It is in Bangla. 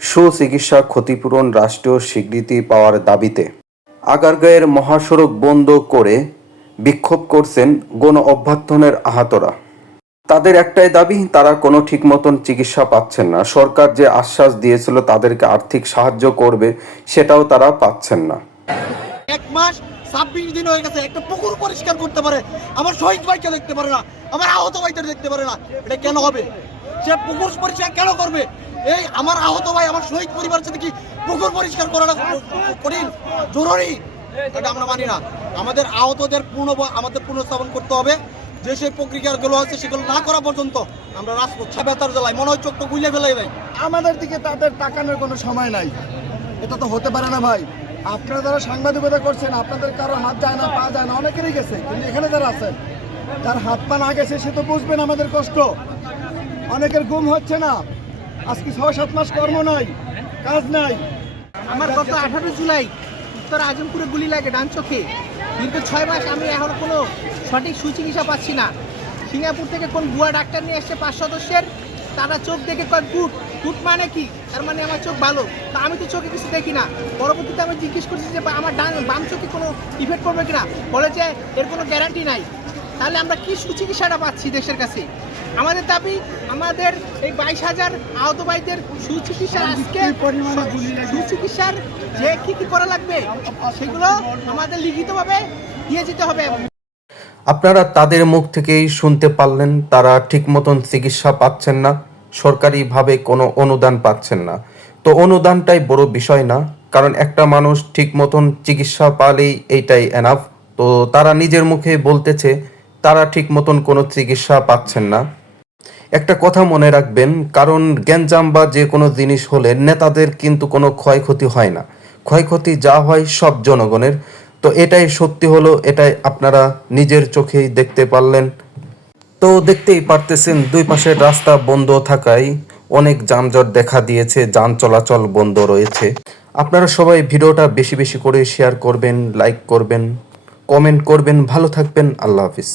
সুচিকিৎসা ক্ষতিপূরণ রাষ্ট্রীয় স্বীকৃতি পাওয়ার দাবিতে আগারগাঁওয়ের মহাসড়ক বন্ধ করে বিক্ষোভ করছেন গণ অভ্যুত্থানের আহতরা। তাদের একটাই দাবি, তারা কোনো ঠিক মতন চিকিৎসা পাচ্ছেন না। সরকার যে আশ্বাস দিয়েছিল তাদেরকে আর্থিক সাহায্য করবে, সেটাও তারা পাচ্ছেন না। 1 মাস 26 দিন হয়ে গেছে, একটা পুকুর পরিষ্কার করতে পারে, আমার শহীদ ভাইকে দেখতে পারে না, আমার আহত ভাইকে দেখতে পারে না। এটা কেন হবে? সে পুকুর পরিষ্কার কেন করবে? এই আমার আহত ভাই, আমার শহীদ পরিবার সাথে কি পুকুর পরিষ্কার করাটা কঠিন জরুরি? এটা আমরা মানি না। আমাদের আহতদের পুনঃস্থাপন করতে হবে। যে সেই প্রক্রিয়াগুলো আছে সেগুলো না করা পর্যন্ত আমরা রাজপথ বেতার জ্বালাই, মনে হয় চোখটা গুলিয়ে ফেলাই ভাই। আমাদের দিকে তাদের তাকানোর কোনো সময় নাই। এটা তো হতে পারে না ভাই। আপনারা যারা সাংবাদিকতা করছেন, আপনাদের কারো হাত যায় না, পা যায় না, অনেকেরই গেছে, কিন্তু এখানে যারা আছেন তার হাত পা না গেছে সে তো বুঝবেন আমাদের কষ্ট। অনেকের ঘুম হচ্ছে না, আজকে 6-7 মাস কর্ম নাই, কাজ নাই। আমার গত 18 জুলাই উত্তর আজমপুরে গুলি লাগে ডান চোখে। দীর্ঘ 6 মাস আমি এখন কোনো সঠিক সুচিকিৎসা পাচ্ছি না। সিঙ্গাপুর থেকে কোন ভুয়া ডাক্তার নিয়ে এসছে 5 সদস্যের, তারা চোখ দেখে কয় গুড। গুড মানে কি? তার মানে আমার চোখ ভালো। তা আমি তো চোখে কিছু দেখি না। পরবর্তীতে আমি জিজ্ঞেস করছি যে আমার বাম চোখে কোনো ইফেক্ট পড়বে কিনা, বলে যে এর কোনো গ্যারান্টি নাই। তাহলে আমরা কি সুচিকিৎসাটা পাচ্ছি দেশের কাছে? আমাদের দাবি, আমাদের এই 22,000 আহত ভাইদের সুচিকিৎসার আজকে সুচিকিৎসার যে কি করা লাগবে সেগুলো আমাদের লিখিতভাবে দিয়ে যেতে হবে। আপনারা তাদের মুখ থেকেই শুনতে পারলেন, তারা ঠিক মতন চিকিৎসা পাচ্ছেন না, সরকারিভাবে কোনো অনুদান পাচ্ছেন না। তো অনুদানটাই বড় বিষয় না, কারণ একটা মানুষ ঠিক মতন চিকিৎসা পালেই এইটাই এনাফ। তো তারা নিজের মুখে বলতেছে তারা ঠিক মতন কোনো চিকিৎসা পাচ্ছেন না। একটা কথা মনে রাখবেন, কারণ গ্যাঞ্জাম বা যে কোনো জিনিস হলে নেতাদের কিন্তু কোনো ক্ষয়ক্ষতি হয় না, ক্ষয়ক্ষতি যা হয় সব জনগণের। তো এটাই সত্যি হলো, এটাই আপনারা নিজের চোখেই দেখতে পারলেন। তো দেখতেই পারতেছেন দুই পাশের রাস্তা বন্ধ থাকায় অনেক যানজট দেখা দিয়েছে, যান চলাচল বন্ধ রয়েছে। আপনারা সবাই ভিডিওটা বেশি বেশি করে শেয়ার করবেন, লাইক করবেন, কমেন্ট করবেন। ভালো থাকবেন। আল্লাহ হাফিজ।